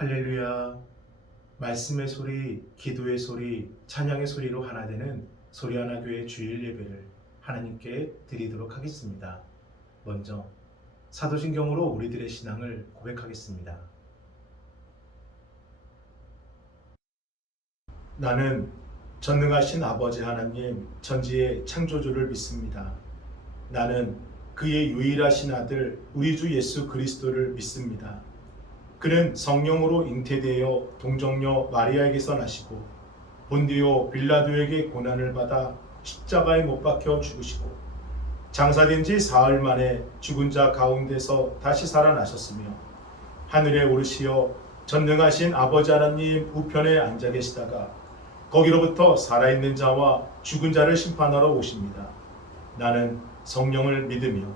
할렐루야. 말씀의 소리, 기도의 소리, 찬양의 소리로 하나 되는 소리하나 교회 주일 예배를 하나님께 드리도록 하겠습니다. 먼저 사도신경으로 우리들의 신앙을 고백하겠습니다. 나는 전능하신 아버지 하나님 전지의 창조주를 믿습니다. 나는 그의 유일하신 아들 우리 주 예수 그리스도를 믿습니다. 그는 성령으로 잉태되어 동정녀 마리아에게서 나시고 본디오 빌라도에게 고난을 받아 십자가에 못 박혀 죽으시고 장사된 지 사흘 만에 죽은 자 가운데서 다시 살아나셨으며 하늘에 오르시어 전능하신 아버지 하나님 우편에 앉아 계시다가 거기로부터 살아있는 자와 죽은 자를 심판하러 오십니다. 나는 성령을 믿으며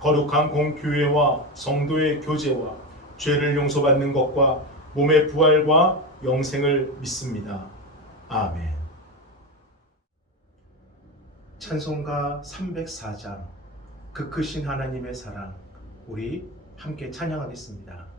거룩한 공교회와 성도의 교제와 죄를 용서받는 것과 몸의 부활과 영생을 믿습니다. 아멘. 찬송가 304장 그 크신 하나님의 사랑, 우리 함께 찬양하겠습니다.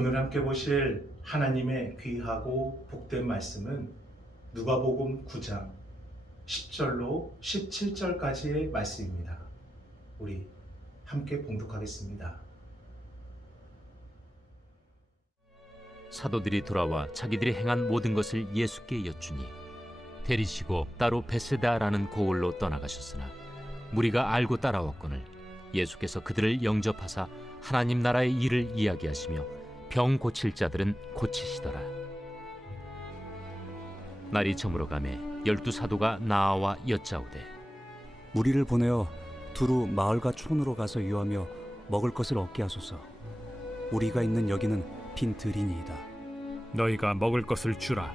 오늘 함께 보실 하나님의 귀하고 복된 말씀은 누가복음 9장 10절로 17절까지의 말씀입니다. 우리 함께 봉독하겠습니다. 사도들이 돌아와 자기들이 행한 모든 것을 예수께 여쭈니 데리시고 따로 베세다라는 고을로 떠나가셨으나 무리가 알고 따라왔거늘 예수께서 그들을 영접하사 하나님 나라의 일을 이야기하시며 병 고칠 자들은 고치시더라. 날이 저물어 가매 12사도가 나아와 여짜오되 무리를 보내어 두루 마을과 촌으로 가서 유하며 먹을 것을 얻게 하소서. 우리가 있는 여기는 빈 들이니이다. 너희가 먹을 것을 주라.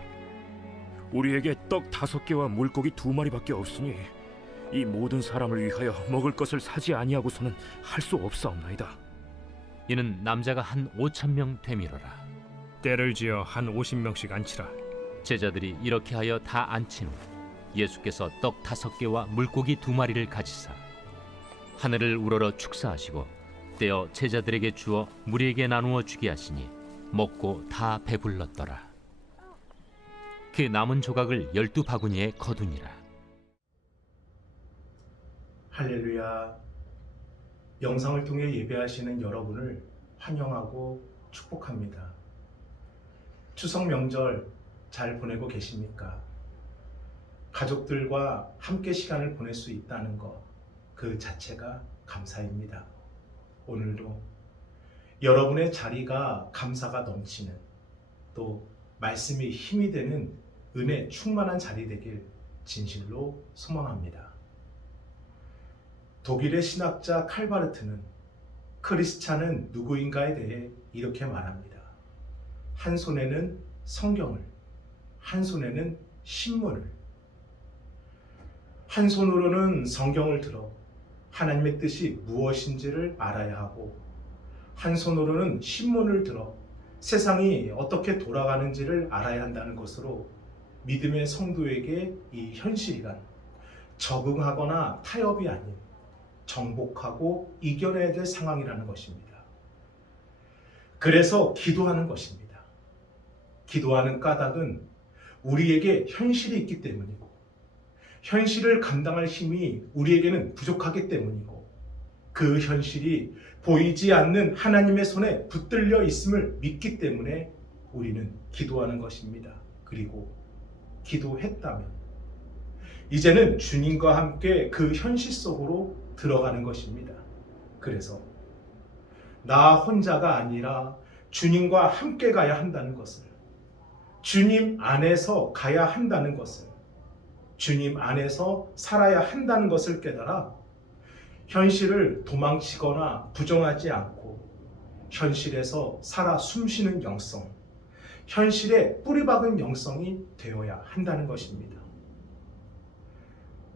우리에게 떡 5개와 물고기 2마리밖에 없으니 이 모든 사람을 위하여 먹을 것을 사지 아니하고서는 할 수 없사옵나이다. 이는 남자가 한 5,000명 되밀어라. 때를 지어 한 50명씩 앉히라. 제자들이 이렇게 하여 다 앉힌 후 예수께서 떡 5개와 물고기 2마리를 가지사 하늘을 우러러 축사하시고 떼어 제자들에게 주어 무리에게 나누어 주게 하시니 먹고 다 배불렀더라. 그 남은 조각을 12바구니에 거두니라. 할렐루야. 영상을 통해 예배하시는 여러분을 환영하고 축복합니다. 추석 명절 잘 보내고 계십니까? 가족들과 함께 시간을 보낼 수 있다는 것, 그 자체가 감사입니다. 오늘도 여러분의 자리가 감사가 넘치는, 또 말씀이 힘이 되는 은혜 충만한 자리 되길 진실로 소망합니다. 독일의 신학자 칼바르트는 크리스찬은 누구인가에 대해 이렇게 말합니다. 한 손에는 성경을, 한 손에는 신문을. 한 손으로는 성경을 들어 하나님의 뜻이 무엇인지를 알아야 하고, 한 손으로는 신문을 들어 세상이 어떻게 돌아가는지를 알아야 한다는 것으로 믿음의 성도에게 이 현실이란 적응하거나 타협이 아닌 정복하고 이겨내야 될 상황이라는 것입니다. 그래서 기도하는 것입니다. 기도하는 까닭은 우리에게 현실이 있기 때문이고, 현실을 감당할 힘이 우리에게는 부족하기 때문이고, 그 현실이 보이지 않는 하나님의 손에 붙들려 있음을 믿기 때문에 우리는 기도하는 것입니다. 그리고 기도했다면 이제는 주님과 함께 그 현실 속으로 들어가는 것입니다. 그래서 나 혼자가 아니라 주님과 함께 가야 한다는 것을, 주님 안에서 가야 한다는 것을, 주님 안에서 살아야 한다는 것을 깨달아 현실을 도망치거나 부정하지 않고 현실에서 살아 숨쉬는 영성, 현실에 뿌리박은 영성이 되어야 한다는 것입니다.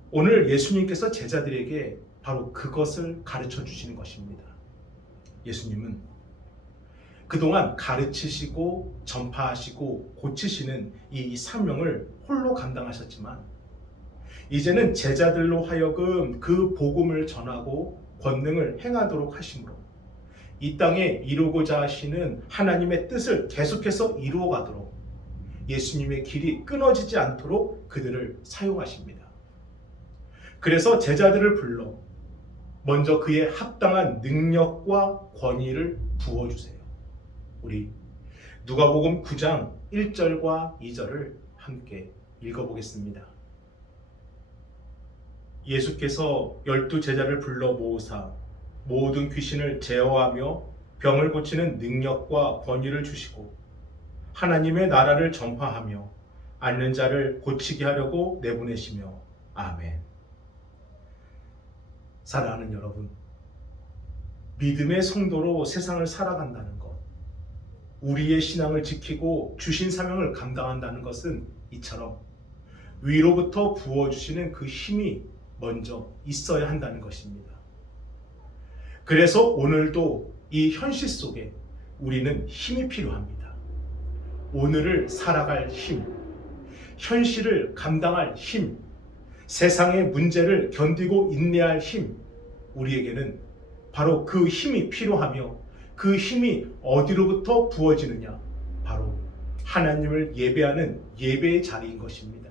오늘 예수님께서 제자들에게 바로 그것을 가르쳐 주시는 것입니다. 예수님은 그동안 가르치시고 전파하시고 고치시는 이 사명을 홀로 감당하셨지만, 이제는 제자들로 하여금 그 복음을 전하고 권능을 행하도록 하심으로 이 땅에 이루고자 하시는 하나님의 뜻을 계속해서 이루어가도록 예수님의 길이 끊어지지 않도록 그들을 사용하십니다. 그래서 제자들을 불러 먼저 그의 합당한 능력과 권위를 부어주세요. 우리 누가복음 9장 1절과 2절을 함께 읽어보겠습니다. 예수께서 12제자를 불러 모으사 모든 귀신을 제어하며 병을 고치는 능력과 권위를 주시고 하나님의 나라를 전파하며 앓는 자를 고치게 하려고 내보내시며 아멘. 사랑하는 여러분, 믿음의 성도로 세상을 살아간다는 것, 우리의 신앙을 지키고 주신 사명을 감당한다는 것은 이처럼 위로부터 부어주시는 그 힘이 먼저 있어야 한다는 것입니다. 그래서 오늘도 이 현실 속에 우리는 힘이 필요합니다. 오늘을 살아갈 힘, 현실을 감당할 힘, 세상의 문제를 견디고 인내할 힘, 우리에게는 바로 그 힘이 필요하며, 그 힘이 어디로부터 부어지느냐? 바로 하나님을 예배하는 예배의 자리인 것입니다.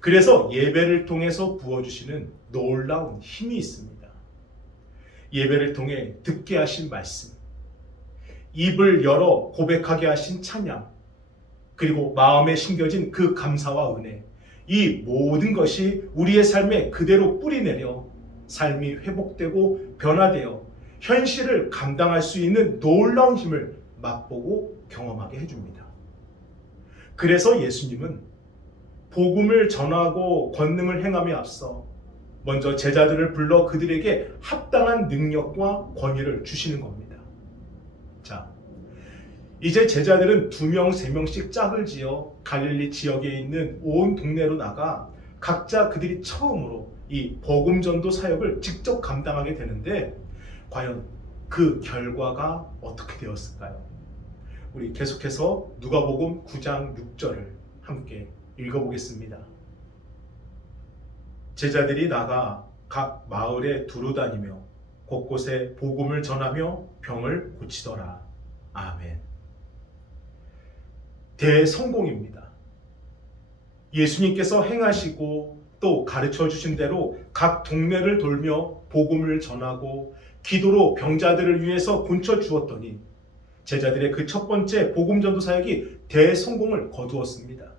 그래서 예배를 통해서 부어주시는 놀라운 힘이 있습니다. 예배를 통해 듣게 하신 말씀, 입을 열어 고백하게 하신 찬양, 그리고 마음에 심겨진 그 감사와 은혜, 이 모든 것이 우리의 삶에 그대로 뿌리내려 삶이 회복되고 변화되어 현실을 감당할 수 있는 놀라운 힘을 맛보고 경험하게 해줍니다. 그래서 예수님은 복음을 전하고 권능을 행함에 앞서 먼저 제자들을 불러 그들에게 합당한 능력과 권위를 주시는 겁니다. 자, 이제 제자들은 2명, 3명씩 짝을 지어 갈릴리 지역에 있는 온 동네로 나가 각자 그들이 처음으로 이 복음 전도 사역을 직접 감당하게 되는데 과연 그 결과가 어떻게 되었을까요? 우리 계속해서 누가복음 9장 6절을 함께 읽어보겠습니다. 제자들이 나가 각 마을에 두루다니며 곳곳에 복음을 전하며 병을 고치더라. 아멘. 대성공입니다. 예수님께서 행하시고 또 가르쳐 주신 대로 각 동네를 돌며 복음을 전하고 기도로 병자들을 위해서 고쳐 주었더니 제자들의 그 첫 번째 복음 전도 사역이 대성공을 거두었습니다.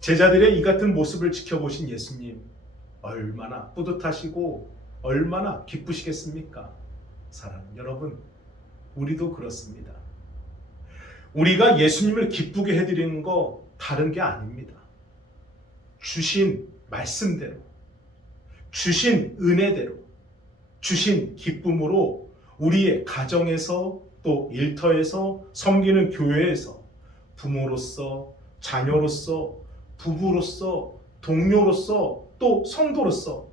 제자들의 이 같은 모습을 지켜보신 예수님, 얼마나 뿌듯하시고 얼마나 기쁘시겠습니까? 사랑하는 여러분, 우리도 그렇습니다. 우리가 예수님을 기쁘게 해드리는 거 다른 게 아닙니다. 주신 말씀대로, 주신 은혜대로, 주신 기쁨으로 우리의 가정에서 또 일터에서 섬기는 교회에서 부모로서, 자녀로서, 부부로서, 동료로서, 또 성도로서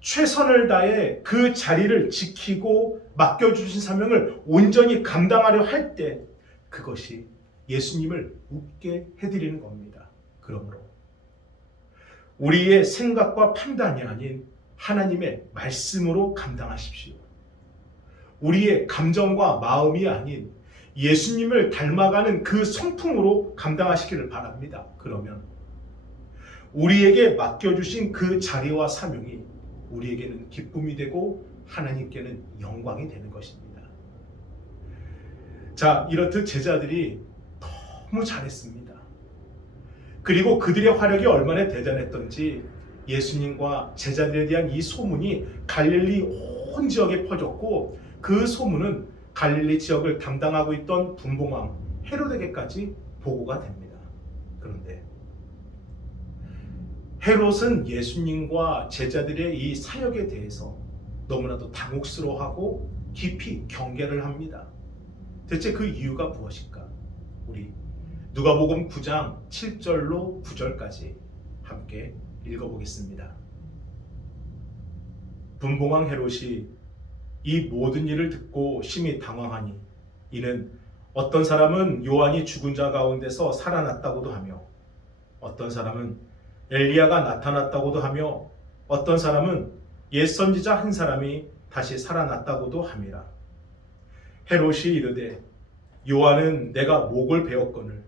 최선을 다해 그 자리를 지키고 맡겨주신 사명을 온전히 감당하려 할 때 그것이 예수님을 웃게 해드리는 겁니다. 그러므로 우리의 생각과 판단이 아닌 하나님의 말씀으로 감당하십시오. 우리의 감정과 마음이 아닌 예수님을 닮아가는 그 성품으로 감당하시기를 바랍니다. 그러면 우리에게 맡겨주신 그 자리와 사명이 우리에게는 기쁨이 되고 하나님께는 영광이 되는 것입니다. 자, 이렇듯 제자들이 너무 잘했습니다. 그리고 그들의 화력이 얼마나 대단했던지 예수님과 제자들에 대한 이 소문이 갈릴리 온 지역에 퍼졌고 그 소문은 갈릴리 지역을 담당하고 있던 분봉왕 헤롯에게까지 보고가 됩니다. 그런데 헤롯은 예수님과 제자들의 이 사역에 대해서 너무나도 당혹스러워하고 깊이 경계를 합니다. 대체 그 이유가 무엇일까? 우리 누가복음 9장 7절로 9절까지 함께 읽어보겠습니다. 분봉왕 헤롯이 이 모든 일을 듣고 심히 당황하니 이는 어떤 사람은 요한이 죽은 자 가운데서 살아났다고도 하며 어떤 사람은 엘리야가 나타났다고도 하며 어떤 사람은 옛 선지자 한 사람이 다시 살아났다고도 함이라. 헤롯이 이르되 요한은 내가 목을 베었거늘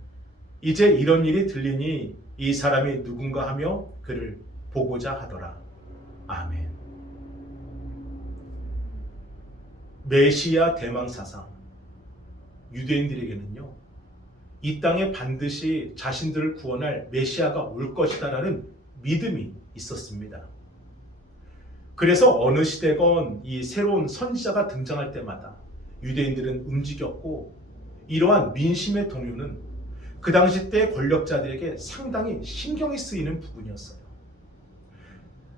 이제 이런 일이 들리니 이 사람이 누군가 하며 그를 보고자 하더라. 아멘. 메시아 대망사상 유대인들에게는요 이 땅에 반드시 자신들을 구원할 메시아가 올 것이다라는 믿음이 있었습니다. 그래서 어느 시대건 이 새로운 선지자가 등장할 때마다 유대인들은 움직였고 이러한 민심의 동요는 그 당시 때 권력자들에게 상당히 신경이 쓰이는 부분이었어요.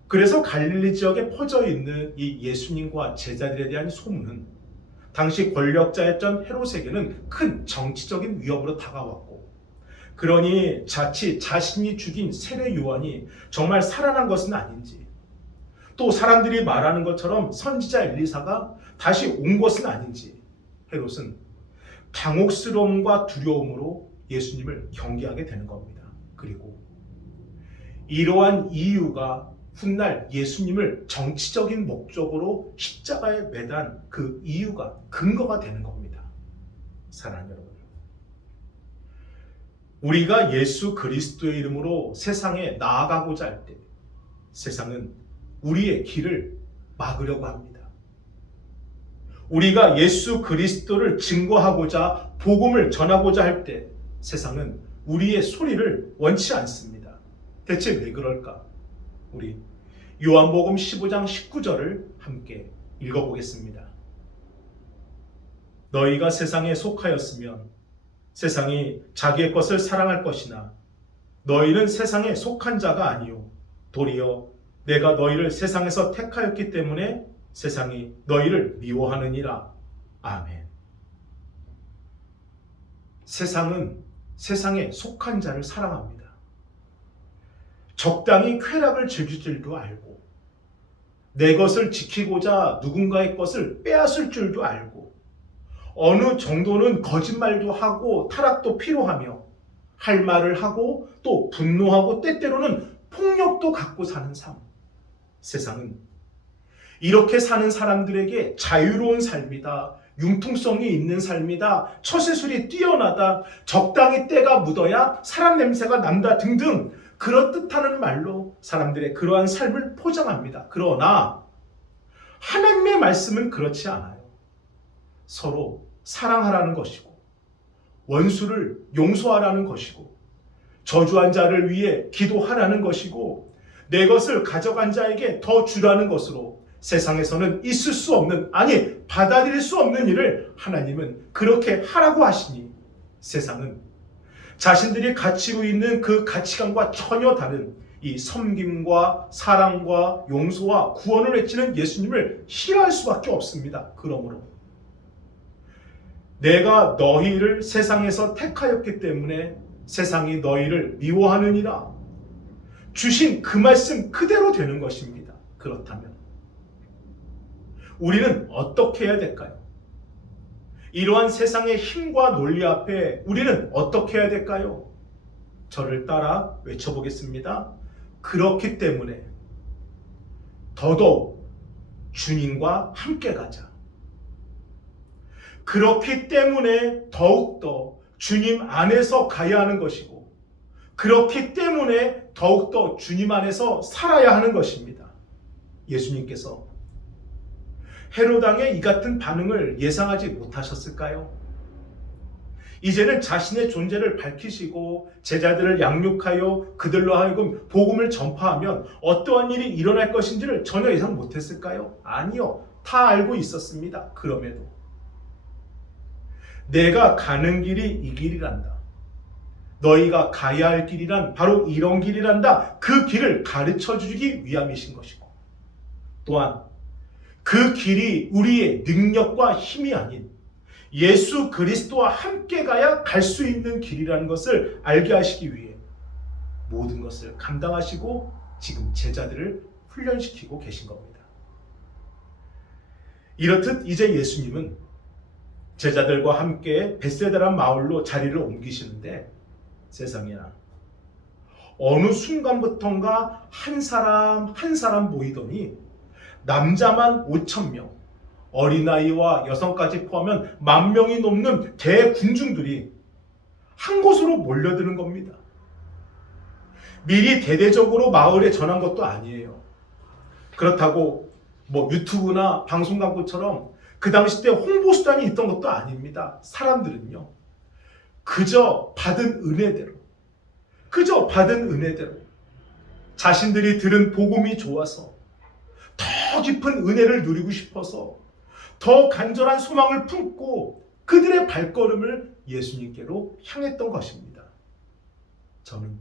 그래서 갈릴리 지역에 퍼져 있는 이 예수님과 제자들에 대한 소문은 당시 권력자였던 헤롯에게는 큰 정치적인 위협으로 다가왔고 그러니 자칫 자신이 죽인 세례 요한이 정말 살아난 것은 아닌지 또 사람들이 말하는 것처럼 선지자 엘리사가 다시 온 것은 아닌지 헤롯은 당혹스러움과 두려움으로 예수님을 경계하게 되는 겁니다. 그리고 이러한 이유가 훗날 예수님을 정치적인 목적으로 십자가에 매단 그 이유가 근거가 되는 겁니다. 사랑하는 여러분, 우리가 예수 그리스도의 이름으로 세상에 나아가고자 할 때 세상은 우리의 길을 막으려고 합니다. 우리가 예수 그리스도를 증거하고자 복음을 전하고자 할 때 세상은 우리의 소리를 원치 않습니다. 대체 왜 그럴까? 우리 요한복음 15장 19절을 함께 읽어보겠습니다. 너희가 세상에 속하였으면 세상이 자기의 것을 사랑할 것이나 너희는 세상에 속한 자가 아니요 도리어 내가 너희를 세상에서 택하였기 때문에 세상이 너희를 미워하느니라. 아멘. 세상은 세상에 속한 자를 사랑합니다. 적당히 쾌락을 즐길 줄도 알고 내 것을 지키고자 누군가의 것을 빼앗을 줄도 알고 어느 정도는 거짓말도 하고 타락도 필요하며 할 말을 하고 또 분노하고 때때로는 폭력도 갖고 사는 삶. 세상은 이렇게 사는 사람들에게 자유로운 삶이다, 융통성이 있는 삶이다, 처세술이 뛰어나다, 적당히 때가 묻어야 사람 냄새가 난다 등등 그럴듯하는 말로 사람들의 그러한 삶을 포장합니다. 그러나 하나님의 말씀은 그렇지 않아요. 서로 사랑하라는 것이고 원수를 용서하라는 것이고 저주한 자를 위해 기도하라는 것이고 내 것을 가져간 자에게 더 주라는 것으로 세상에서는 있을 수 없는, 아니 받아들일 수 없는 일을 하나님은 그렇게 하라고 하시니 세상은 자신들이 가지고 있는 그 가치관과 전혀 다른 이 섬김과 사랑과 용서와 구원을 외치는 예수님을 싫어할 수밖에 없습니다. 그러므로 내가 너희를 세상에서 택하였기 때문에 세상이 너희를 미워하느니라. 주신 그 말씀 그대로 되는 것입니다. 그렇다면 우리는 어떻게 해야 될까요? 이러한 세상의 힘과 논리 앞에 우리는 어떻게 해야 될까요? 저를 따라 외쳐보겠습니다. 그렇기 때문에 더더욱 주님과 함께 가자. 그렇기 때문에 더욱더 주님 안에서 가야 하는 것이고 그렇기 때문에 더욱더 주님 안에서 살아야 하는 것입니다. 예수님께서 헤롯 왕의 이 같은 반응을 예상하지 못하셨을까요? 이제는 자신의 존재를 밝히시고 제자들을 양육하여 그들로 하여금 복음을 전파하면 어떠한 일이 일어날 것인지를 전혀 예상 못했을까요? 아니요. 다 알고 있었습니다. 그럼에도 내가 가는 길이 이 길이란다. 너희가 가야 할 길이란 바로 이런 길이란다. 그 길을 가르쳐 주기 위함이신 것이고 또한 그 길이 우리의 능력과 힘이 아닌 예수 그리스도와 함께 가야 갈 수 있는 길이라는 것을 알게 하시기 위해 모든 것을 감당하시고 지금 제자들을 훈련시키고 계신 겁니다. 이렇듯 이제 예수님은 제자들과 함께 벳세다란 마을로 자리를 옮기시는데 세상에나 어느 순간부턴가 한 사람 한 사람 모이더니 남자만 5,000명, 어린아이와 여성까지 포함하면 10,000명이 넘는 대군중들이 한 곳으로 몰려드는 겁니다. 미리 대대적으로 마을에 전한 것도 아니에요. 그렇다고 유튜브나 방송 광고처럼 그 당시 때 홍보 수단이 있던 것도 아닙니다. 사람들은요. 그저 받은 은혜대로 자신들이 들은 복음이 좋아서 더 깊은 은혜를 누리고 싶어서 더 간절한 소망을 품고 그들의 발걸음을 예수님께로 향했던 것입니다. 저는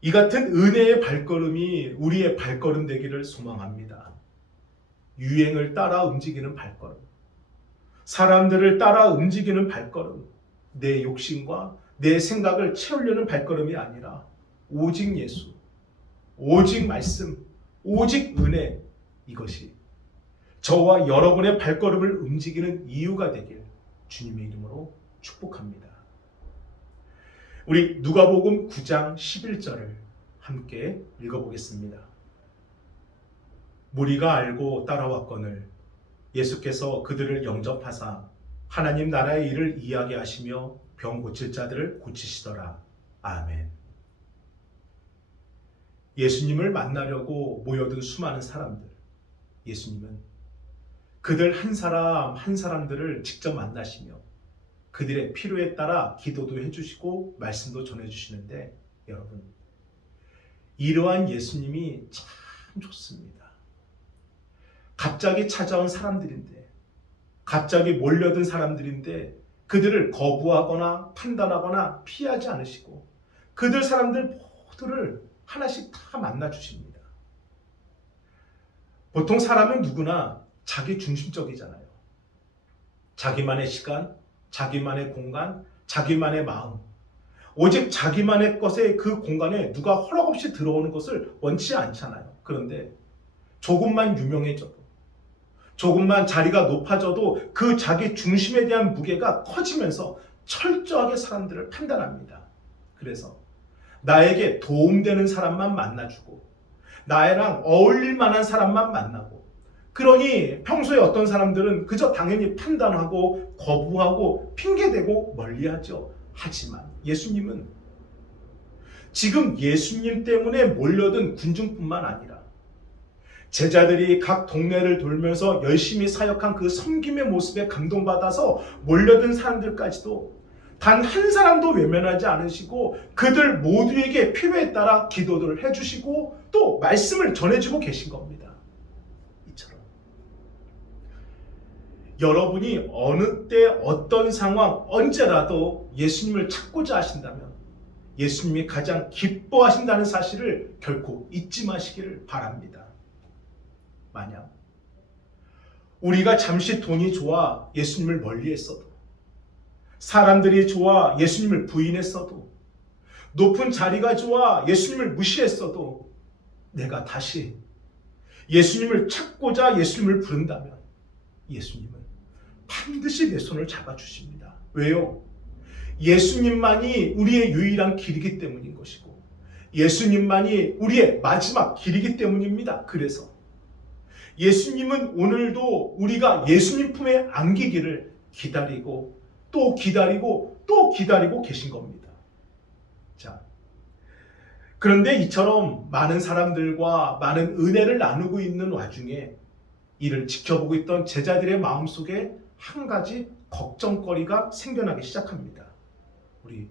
이 같은 은혜의 발걸음이 우리의 발걸음 되기를 소망합니다. 유행을 따라 움직이는 발걸음, 사람들을 따라 움직이는 발걸음, 내 욕심과 내 생각을 채우려는 발걸음이 아니라 오직 예수, 오직 말씀, 오직 은혜, 이것이 저와 여러분의 발걸음을 움직이는 이유가 되길 주님의 이름으로 축복합니다. 우리 누가복음 9장 11절을 함께 읽어보겠습니다. 무리가 알고 따라왔거늘 예수께서 그들을 영접하사 하나님 나라의 일을 이야기하시며 병 고칠 자들을 고치시더라. 아멘. 예수님을 만나려고 모여든 수많은 사람들, 예수님은 그들 한 사람 한 사람들을 직접 만나시며 그들의 필요에 따라 기도도 해주시고 말씀도 전해주시는데 여러분, 이러한 예수님이 참 좋습니다. 갑자기 찾아온 사람들인데, 갑자기 몰려든 사람들인데 그들을 거부하거나 판단하거나 피하지 않으시고 그들 사람들 모두를 하나씩 다 만나 주십니다. 보통 사람은 누구나 자기 중심적이잖아요. 자기만의 시간, 자기만의 공간, 자기만의 마음, 오직 자기만의 것에 그 공간에 누가 허락 없이 들어오는 것을 원치 않잖아요. 그런데 조금만 유명해져도, 조금만 자리가 높아져도 그 자기 중심에 대한 무게가 커지면서 철저하게 사람들을 판단합니다. 그래서 나에게 도움되는 사람만 만나주고, 나랑 어울릴 만한 사람만 만나고, 그러니 평소에 어떤 사람들은 그저 당연히 판단하고 거부하고 핑계대고 멀리하죠. 하지만 예수님은 지금 예수님 때문에 몰려든 군중뿐만 아니라 제자들이 각 동네를 돌면서 열심히 사역한 그 섬김의 모습에 감동받아서 몰려든 사람들까지도 단 한 사람도 외면하지 않으시고 그들 모두에게 필요에 따라 기도들을 해주시고 또 말씀을 전해주고 계신 겁니다. 이처럼 여러분이 어느 때 어떤 상황 언제라도 예수님을 찾고자 하신다면 예수님이 가장 기뻐하신다는 사실을 결코 잊지 마시기를 바랍니다. 만약 우리가 잠시 돈이 좋아 예수님을 멀리했어도, 사람들이 좋아 예수님을 부인했어도, 높은 자리가 좋아 예수님을 무시했어도 내가 다시 예수님을 찾고자 예수님을 부른다면 예수님은 반드시 내 손을 잡아주십니다. 왜요? 예수님만이 우리의 유일한 길이기 때문인 것이고 예수님만이 우리의 마지막 길이기 때문입니다. 그래서 예수님은 오늘도 우리가 예수님 품에 안기기를 기다리고 또 기다리고 또 기다리고 계신 겁니다. 자, 그런데 이처럼 많은 사람들과 많은 은혜를 나누고 있는 와중에 이를 지켜보고 있던 제자들의 마음속에 한 가지 걱정거리가 생겨나기 시작합니다. 우리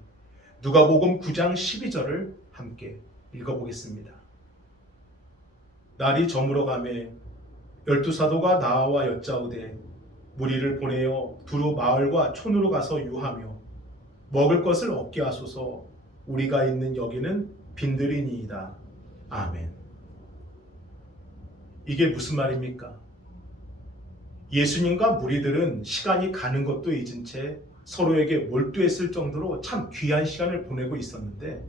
누가복음 9장 12절을 함께 읽어보겠습니다. 날이 저물어 가매 12사도가 나와 여짜오되 무리를 보내어 두루 마을과 촌으로 가서 유하며 먹을 것을 얻게 하소서. 우리가 있는 여기는 빈들이니이다. 아멘. 이게 무슨 말입니까? 예수님과 무리들은 시간이 가는 것도 잊은 채 서로에게 몰두했을 정도로 참 귀한 시간을 보내고 있었는데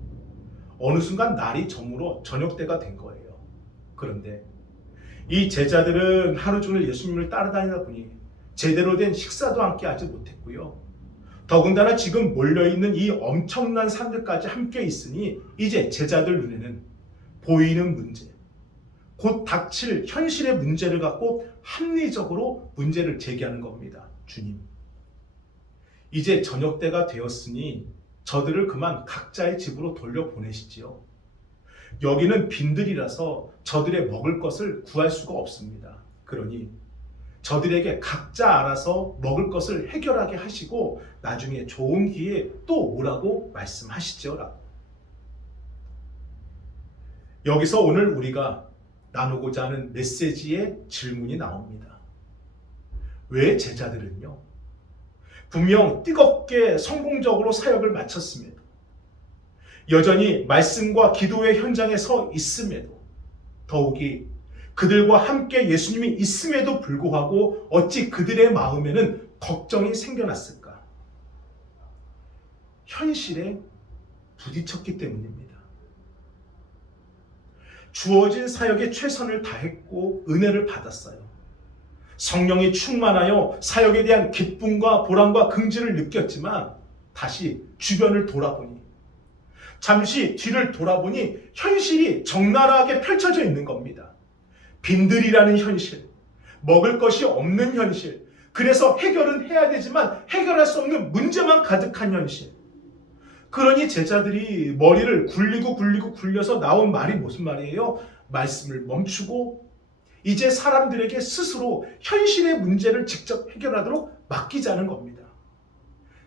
어느 순간 날이 저물어 저녁 때가 된 거예요. 그런데 이 제자들은 하루 종일 예수님을 따라다니다 보니 제대로 된 식사도 함께 하지 못했고요. 더군다나 지금 몰려있는 이 엄청난 사람들까지 함께 있으니 이제 제자들 눈에는 보이는 문제, 곧 닥칠 현실의 문제를 갖고 합리적으로 문제를 제기하는 겁니다. 주님, 이제 저녁 때가 되었으니 저들을 그만 각자의 집으로 돌려보내시지요. 여기는 빈들이라서 저들의 먹을 것을 구할 수가 없습니다. 그러니 저들에게 각자 알아서 먹을 것을 해결하게 하시고 나중에 좋은 기회에 또 오라고 말씀하시죠. 라고. 여기서 오늘 우리가 나누고자 하는 메시지의 질문이 나옵니다. 왜 제자들은요? 분명 뜨겁게 성공적으로 사역을 마쳤음에도, 여전히 말씀과 기도의 현장에 서 있음에도, 더욱이 그들과 함께 예수님이 있음에도 불구하고 어찌 그들의 마음에는 걱정이 생겨났을까? 현실에 부딪혔기 때문입니다. 주어진 사역에 최선을 다했고 은혜를 받았어요. 성령이 충만하여 사역에 대한 기쁨과 보람과 긍지를 느꼈지만 다시 주변을 돌아보니, 잠시 뒤를 돌아보니 현실이 적나라하게 펼쳐져 있는 겁니다. 빈들이라는 현실, 먹을 것이 없는 현실, 그래서 해결은 해야 되지만 해결할 수 없는 문제만 가득한 현실. 그러니 제자들이 머리를 굴리고 굴려서 나온 말이 무슨 말이에요? 말씀을 멈추고 이제 사람들에게 스스로 현실의 문제를 직접 해결하도록 맡기자는 겁니다.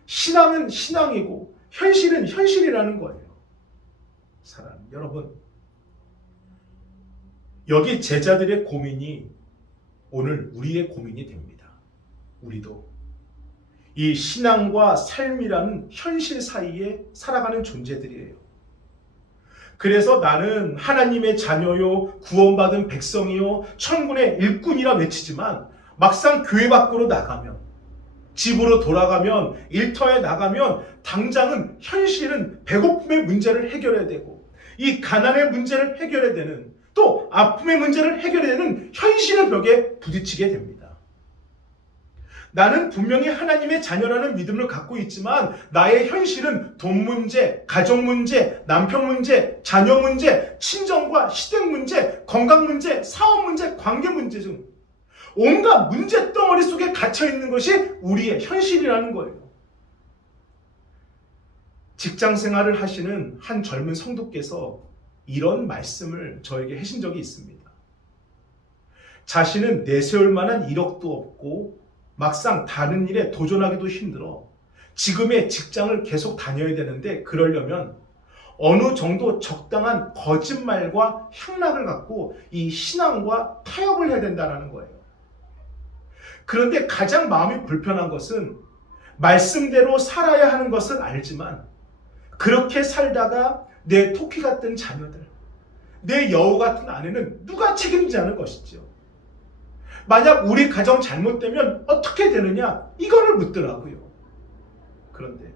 신앙은 신앙이고 현실은 현실이라는 거예요. 사랑 여러분, 여기 제자들의 고민이 오늘 우리의 고민이 됩니다. 우리도 이 신앙과 삶이라는 현실 사이에 살아가는 존재들이에요. 그래서 나는 하나님의 자녀요, 구원받은 백성이요, 천군의 일꾼이라 외치지만 막상 교회 밖으로 나가면, 집으로 돌아가면, 일터에 나가면 당장은 현실은 배고픔의 문제를 해결해야 되고, 이 가난의 문제를 해결해야 되는, 또 아픔의 문제를 해결해야 되는 현실의 벽에 부딪히게 됩니다. 나는 분명히 하나님의 자녀라는 믿음을 갖고 있지만 나의 현실은 돈 문제, 가족 문제, 남편 문제, 자녀 문제, 친정과 시댁 문제, 건강 문제, 사업 문제, 관계 문제 중 온갖 문제 덩어리 속에 갇혀 있는 것이 우리의 현실이라는 거예요. 직장 생활을 하시는 한 젊은 성도께서 이런 말씀을 저에게 하신 적이 있습니다. 자신은 내세울 만한 이력도 없고 막상 다른 일에 도전하기도 힘들어 지금의 직장을 계속 다녀야 되는데 그러려면 어느 정도 적당한 거짓말과 향락을 갖고 이 신앙과 타협을 해야 된다는 거예요. 그런데 가장 마음이 불편한 것은 말씀대로 살아야 하는 것은 알지만 그렇게 살다가 내 토끼 같은 자녀들, 내 여우 같은 아내는 누가 책임지냐는 것이죠. 만약 우리 가정 잘못되면 어떻게 되느냐? 이거를 묻더라고요. 그런데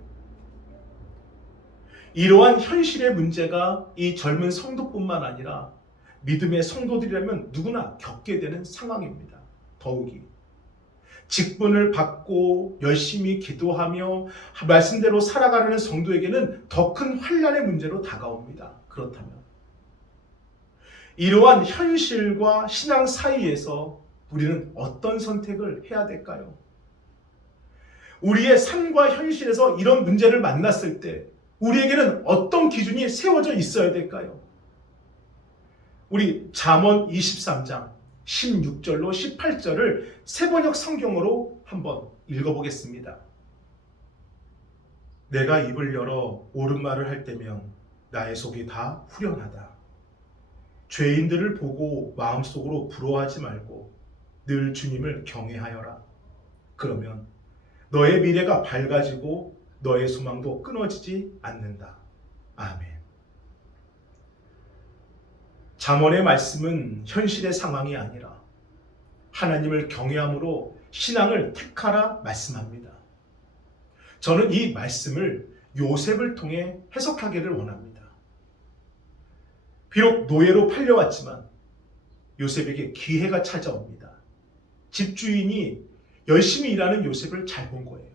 이러한 현실의 문제가 이 젊은 성도뿐만 아니라 믿음의 성도들이라면 누구나 겪게 되는 상황입니다. 더욱이 직분을 받고 열심히 기도하며 말씀대로 살아가려는 성도에게는 더 큰 환난의 문제로 다가옵니다. 그렇다면 이러한 현실과 신앙 사이에서 우리는 어떤 선택을 해야 될까요? 우리의 삶과 현실에서 이런 문제를 만났을 때 우리에게는 어떤 기준이 세워져 있어야 될까요? 우리 잠언 23장 16절로 18절을 세번역 성경으로 한번 읽어보겠습니다. 내가 입을 열어 옳은 말을 할 때면 나의 속이 다 후련하다. 죄인들을 보고 마음속으로 부러워하지 말고 늘 주님을 경외하여라. 그러면 너의 미래가 밝아지고 너의 소망도 끊어지지 않는다. 아멘. 잠언의 말씀은 현실의 상황이 아니라 하나님을 경외함으로 신앙을 택하라 말씀합니다. 저는 이 말씀을 요셉을 통해 해석하기를 원합니다. 비록 노예로 팔려왔지만 요셉에게 기회가 찾아옵니다. 집주인이 열심히 일하는 요셉을 잘 본 거예요.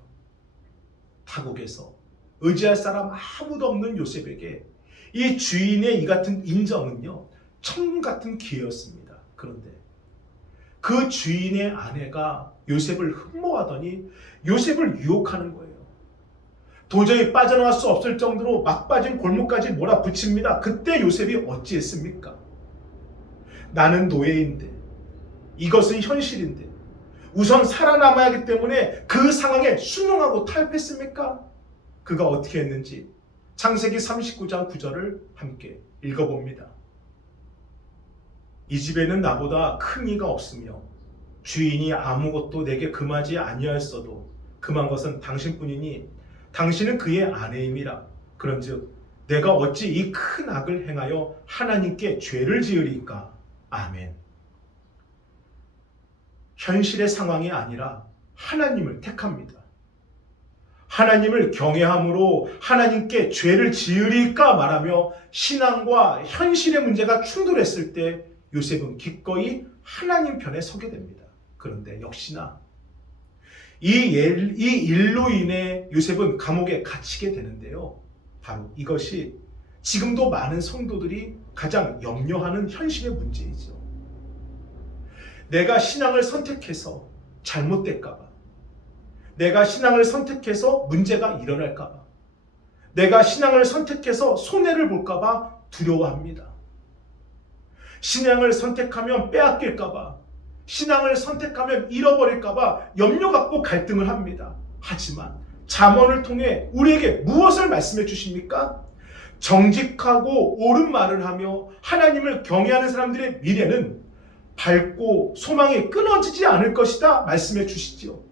타국에서 의지할 사람 아무도 없는 요셉에게 이 주인의 이 같은 인정은요, 천국 같은 기회였습니다. 그런데 그 주인의 아내가 요셉을 흠모하더니 요셉을 유혹하는 거예요. 도저히 빠져나갈 수 없을 정도로 막빠진 골목까지 몰아붙입니다. 그때 요셉이 어찌했습니까? 나는 노예인데, 이것은 현실인데 우선 살아남아야 하기 때문에 그 상황에 순응하고 타협했습니까? 그가 어떻게 했는지 창세기 39장 9절을 함께 읽어봅니다. 이 집에는 나보다 큰 이가 없으며 주인이 아무것도 내게 금하지 아니하였어도 금한 것은 당신뿐이니 당신은 그의 아내임이라. 그런즉 내가 어찌 이 큰 악을 행하여 하나님께 죄를 지으리까? 아멘. 현실의 상황이 아니라 하나님을 택합니다. 하나님을 경외함으로 하나님께 죄를 지으리까 말하며 신앙과 현실의 문제가 충돌했을 때 요셉은 기꺼이 하나님 편에 서게 됩니다. 그런데 역시나 이 일로 인해 요셉은 감옥에 갇히게 되는데요. 바로 이것이 지금도 많은 성도들이 가장 염려하는 현실의 문제이죠. 내가 신앙을 선택해서 잘못될까 봐, 내가 신앙을 선택해서 문제가 일어날까 봐, 내가 신앙을 선택해서 손해를 볼까 봐 두려워합니다. 신앙을 선택하면 빼앗길까 봐, 신앙을 선택하면 잃어버릴까 봐 염려 갖고 갈등을 합니다. 하지만 잠언을 통해 우리에게 무엇을 말씀해 주십니까? 정직하고 옳은 말을 하며 하나님을 경외하는 사람들의 미래는 밝고 소망이 끊어지지 않을 것이다 말씀해 주시지요.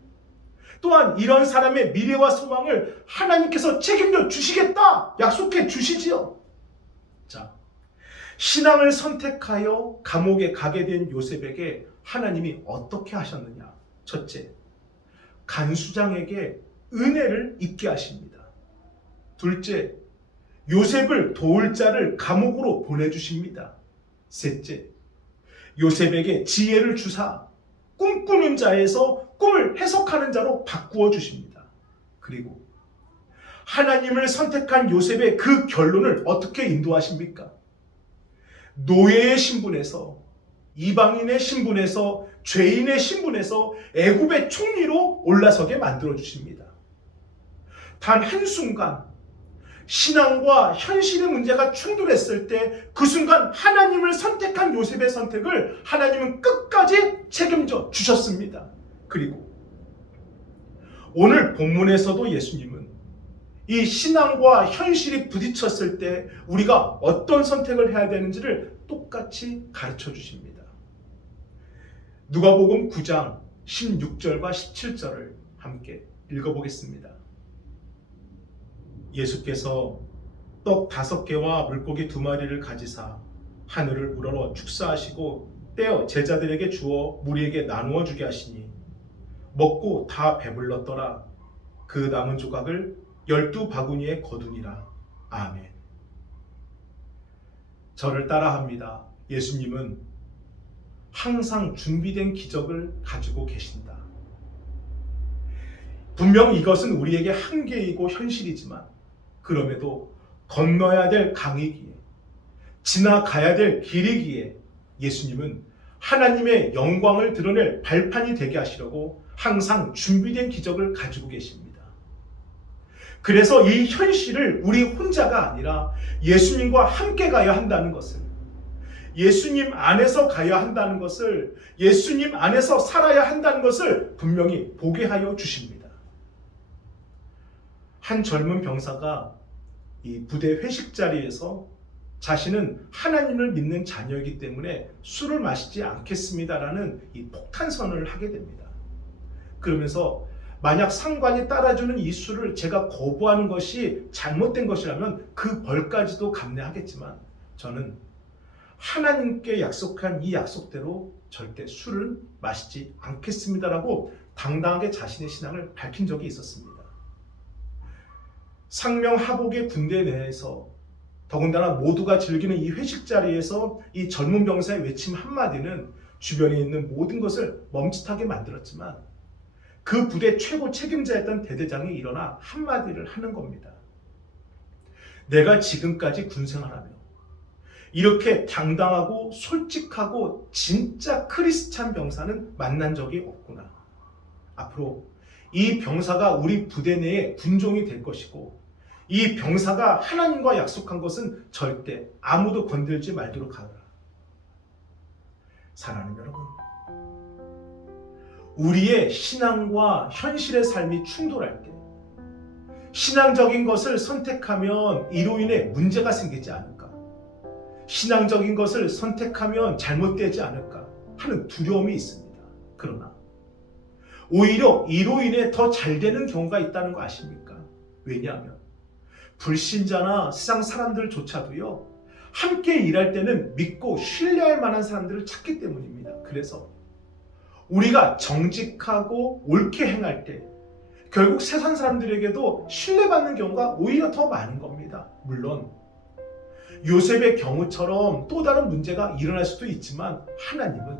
또한 이런 사람의 미래와 소망을 하나님께서 책임져 주시겠다 약속해 주시지요. 자, 신앙을 선택하여 감옥에 가게 된 요셉에게 하나님이 어떻게 하셨느냐? 첫째, 간수장에게 은혜를 입게 하십니다. 둘째, 요셉을 도울 자를 감옥으로 보내주십니다. 셋째, 요셉에게 지혜를 주사 꿈꾸는 자에서 꿈을 해석하는 자로 바꾸어 주십니다. 그리고 하나님을 선택한 요셉의 그 결론을 어떻게 인도하십니까? 노예의 신분에서, 이방인의 신분에서, 죄인의 신분에서 애굽의 총리로 올라서게 만들어 주십니다. 단 한순간 신앙과 현실의 문제가 충돌했을 때 그 순간 하나님을 선택한 요셉의 선택을 하나님은 끝까지 책임져 주셨습니다. 그리고 오늘 본문에서도 예수님은 이 신앙과 현실이 부딪혔을 때 우리가 어떤 선택을 해야 되는지를 똑같이 가르쳐 주십니다. 누가복음 9장 16절과 17절을 함께 읽어보겠습니다. 예수께서 떡 5개와 물고기 2마리를 가지사 하늘을 우러러 축사하시고 떼어 제자들에게 주어 무리에게 나누어 주게 하시니 먹고 다 배불렀더라. 그 남은 조각을 12바구니에 거두니라. 아멘. 저를 따라합니다. 예수님은 항상 준비된 기적을 가지고 계신다. 분명 이것은 우리에게 한계이고 현실이지만 그럼에도 건너야 될 강이기에, 지나가야 될 길이기에 예수님은 하나님의 영광을 드러낼 발판이 되게 하시려고 항상 준비된 기적을 가지고 계십니다. 그래서 이 현실을 우리 혼자가 아니라 예수님과 함께 가야 한다는 것을, 예수님 안에서 가야 한다는 것을, 예수님 안에서 살아야 한다는 것을 분명히 보게 하여 주십니다. 한 젊은 병사가 이 부대 회식 자리에서 자신은 하나님을 믿는 자녀이기 때문에 술을 마시지 않겠습니다라는 이 폭탄 선언을 하게 됩니다. 그러면서 만약 상관이 따라주는 이 술을 제가 거부하는 것이 잘못된 것이라면 그 벌까지도 감내하겠지만 저는 하나님께 약속한 이 약속대로 절대 술을 마시지 않겠습니다라고 당당하게 자신의 신앙을 밝힌 적이 있었습니다. 상명하복의 군대 내에서 더군다나 모두가 즐기는 이 회식 자리에서 이 젊은 병사의 외침 한마디는 주변에 있는 모든 것을 멈칫하게 만들었지만 그 부대 최고 책임자였던 대대장이 일어나 한마디를 하는 겁니다. 내가 지금까지 군생활하며 이렇게 당당하고 솔직하고 진짜 크리스찬 병사는 만난 적이 없구나. 앞으로 이 병사가 우리 부대 내의 군종이 될 것이고 이 병사가 하나님과 약속한 것은 절대 아무도 건들지 말도록 하라. 사랑하는 여러분, 우리의 신앙과 현실의 삶이 충돌할 때 신앙적인 것을 선택하면 이로 인해 문제가 생기지 않을까? 신앙적인 것을 선택하면 잘못되지 않을까 하는 두려움이 있습니다. 그러나 오히려 이로 인해 더 잘 되는 경우가 있다는 거 아십니까? 왜냐하면 불신자나 세상 사람들조차도요, 함께 일할 때는 믿고 신뢰할 만한 사람들을 찾기 때문입니다. 그래서 우리가 정직하고 옳게 행할 때 결국 세상 사람들에게도 신뢰받는 경우가 오히려 더 많은 겁니다. 물론 요셉의 경우처럼 또 다른 문제가 일어날 수도 있지만 하나님은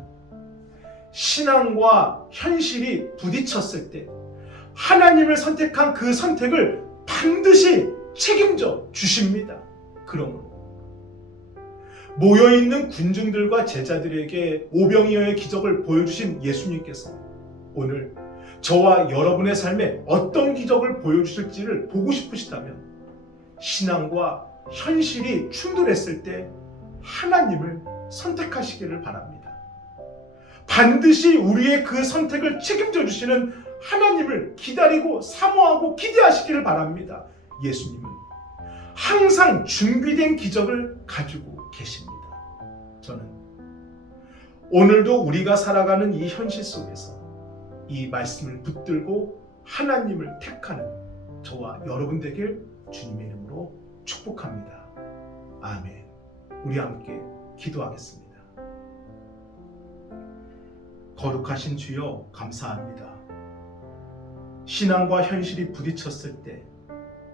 신앙과 현실이 부딪혔을 때 하나님을 선택한 그 선택을 반드시 책임져 주십니다. 그러므로 모여있는 군중들과 제자들에게 오병이어의 기적을 보여주신 예수님께서 오늘 저와 여러분의 삶에 어떤 기적을 보여주실지를 보고 싶으시다면 신앙과 현실이 충돌했을 때 하나님을 선택하시기를 바랍니다. 반드시 우리의 그 선택을 책임져 주시는 하나님을 기다리고 사모하고 기대하시기를 바랍니다. 예수님은 항상 준비된 기적을 가지고 계십니다. 저는 오늘도 우리가 살아가는 이 현실 속에서 이 말씀을 붙들고 하나님을 택하는 저와 여러분 되길 주님의 이름으로 축복합니다. 아멘. 우리 함께 기도하겠습니다. 거룩하신 주여 감사합니다. 신앙과 현실이 부딪혔을 때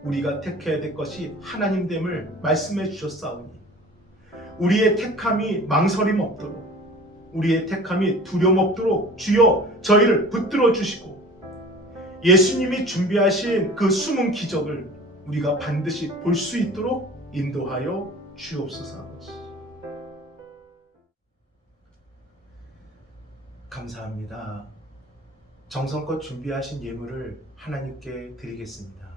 우리가 택해야 될 것이 하나님됨을 말씀해 주셨사오니 우리의 택함이 망설임 없도록 우리의 택함이 두려움 없도록 주여 저희를 붙들어 주시고 예수님이 준비하신 그 숨은 기적을 우리가 반드시 볼 수 있도록 인도하여 주옵소서. 감사합니다. 정성껏 준비하신 예물을 하나님께 드리겠습니다.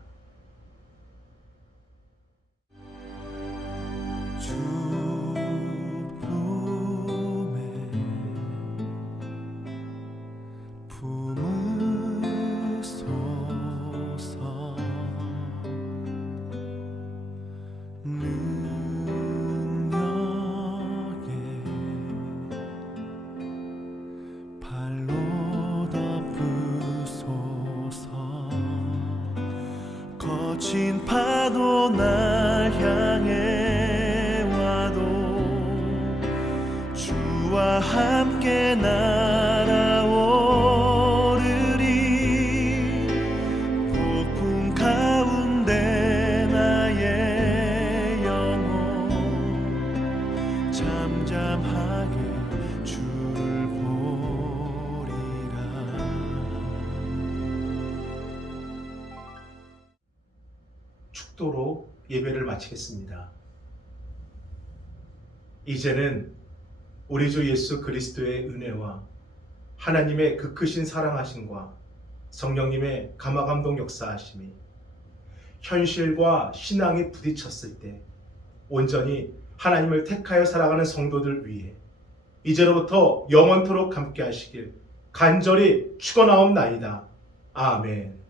거친 파도 날 향해 와도 주와 함께 날아오르리. 폭풍 가운데 나의 영혼 잠잠하게 주를 보리라. 축도로 예배를 마치겠습니다. 이제는 우리 주 예수 그리스도의 은혜와 하나님의 그 크신 사랑하심과 성령님의 감화감동 역사하심이 현실과 신앙이 부딪혔을 때 온전히 하나님을 택하여 살아가는 성도들 위해 이제로부터 영원토록 함께 하시길 간절히 축원하옵나이다. 아멘.